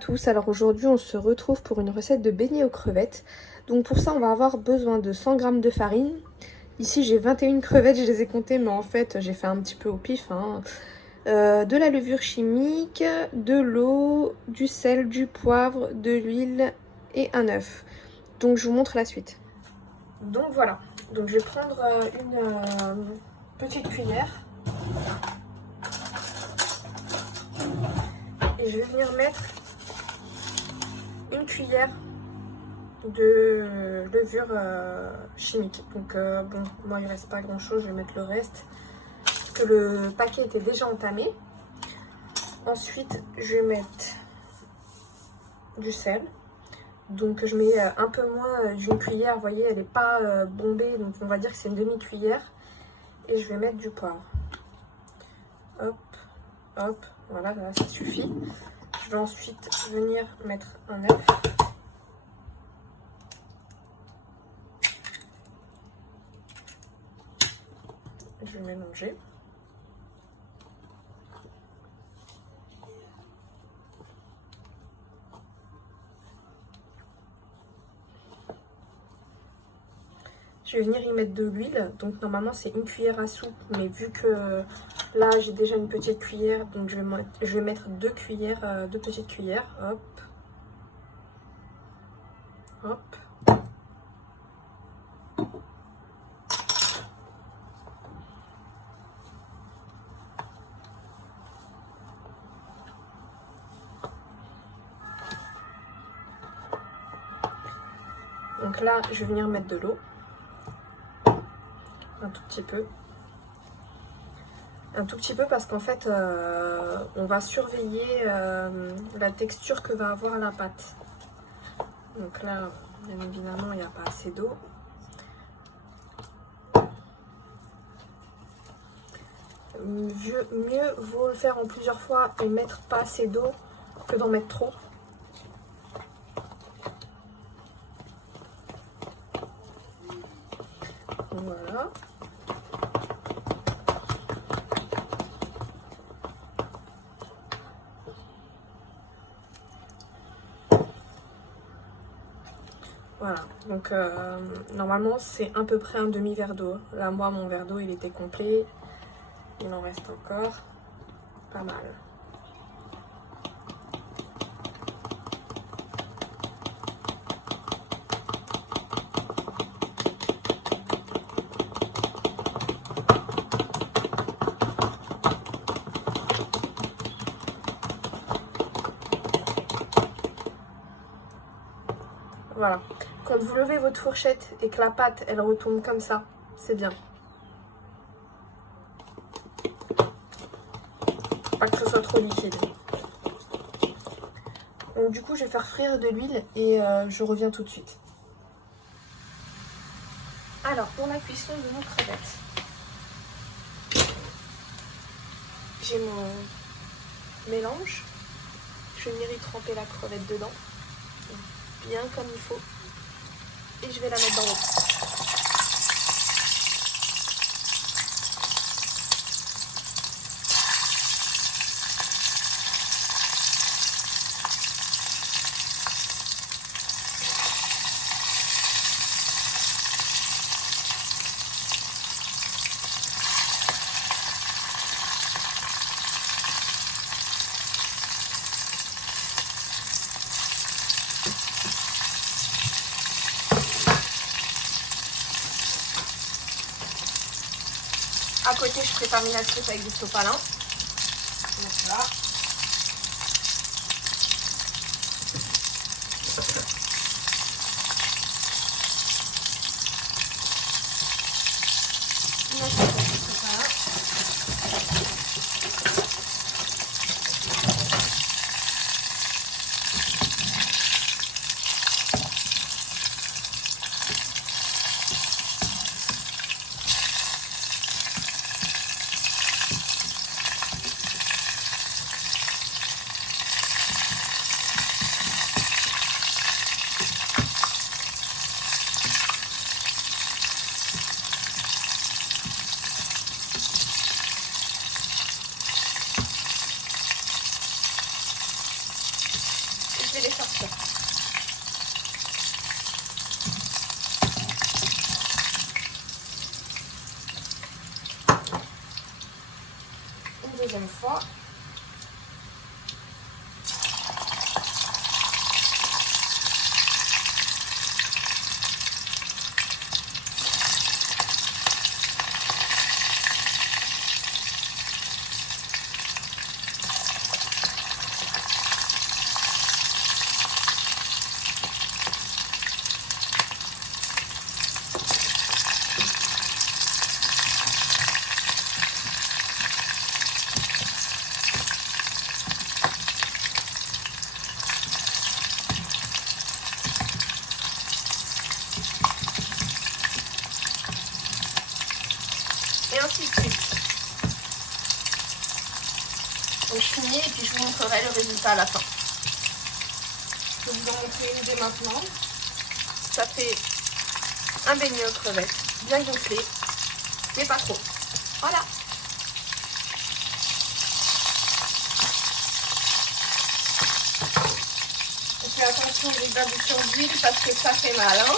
tous, alors aujourd'hui on se retrouve pour une recette de beignets aux crevettes. Donc pour ça on va avoir besoin de 100 g de farine. Ici j'ai 21 crevettes, je les ai comptées mais en fait j'ai fait un petit peu au pif. De la levure chimique, de l'eau, du sel, du poivre, de l'huile et un œuf. Donc je vous montre la suite. Donc voilà, donc je vais prendre une petite cuillère. Et je vais venir mettre une cuillère de levure chimique. Donc bon, moi il reste pas grand chose, je vais mettre le reste parce que le paquet était déjà entamé. Ensuite je vais mettre du sel. Donc je mets un peu moins d'une cuillère, vous voyez elle n'est pas bombée, donc on va dire que c'est une demi-cuillère. Et je vais mettre du poivre. Hop, hop, voilà, là, ça suffit. Je vais ensuite venir mettre un œuf. Je vais mélanger. Je vais venir y mettre de l'huile. Donc normalement c'est une cuillère à soupe, mais vu que là j'ai déjà une petite cuillère, donc je vais mettre deux petites cuillères. Hop, hop. Donc là je vais venir mettre de l'eau. Un tout petit peu parce qu'en fait on va surveiller la texture que va avoir la pâte. Donc là bien évidemment il n'y a pas assez d'eau. Mieux vaut le faire en plusieurs fois et mettre pas assez d'eau que d'en mettre trop. Voilà. Voilà, donc normalement c'est à peu près un demi-verre d'eau. Là moi mon verre d'eau il était complet, il en reste encore pas mal. Voilà, quand vous levez votre fourchette et que la pâte elle retombe comme ça, c'est bien. Pas que ce soit trop liquide. Donc du coup je vais faire frire de l'huile et je reviens tout de suite. Alors pour la cuisson de nos crevettes, j'ai mon mélange. Je vais venir y tremper la crevette dedans, bien comme il faut, et je vais la mettre dans l'eau. À côté, je prépare une assiette avec du sopalin. Donc là. Une assiette avec du sopalin. deuxième fois. Et ainsi de suite. Donc je finis et puis je vous montrerai le résultat à la fin. Je peux vous en montrer une dès maintenant. Ça fait un beignet aux crevettes bien gonflé, mais pas trop. Voilà. On fait attention aux évaluations d'huile parce que ça fait mal, hein.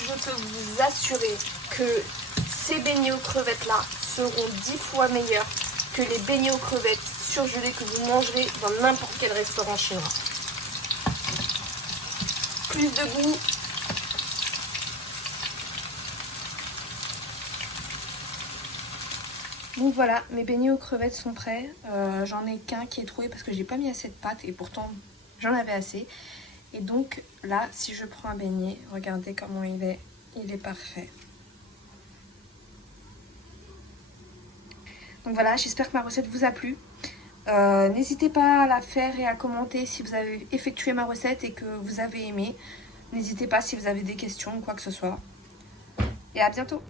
Je peux vous assurer que ces beignets aux crevettes là seront 10 fois meilleurs que les beignets aux crevettes surgelés que vous mangerez dans n'importe quel restaurant chinois. Plus de goût. Donc voilà, mes beignets aux crevettes sont prêts. J'en ai qu'un qui est trouvé parce que j'ai pas mis assez de pâte et pourtant j'en avais assez. Et donc là, si je prends un beignet, regardez comment il est parfait. Donc voilà, j'espère que ma recette vous a plu. N'hésitez pas à la faire et à commenter si vous avez effectué ma recette et que vous avez aimé. N'hésitez pas si vous avez des questions ou quoi que ce soit. Et à bientôt!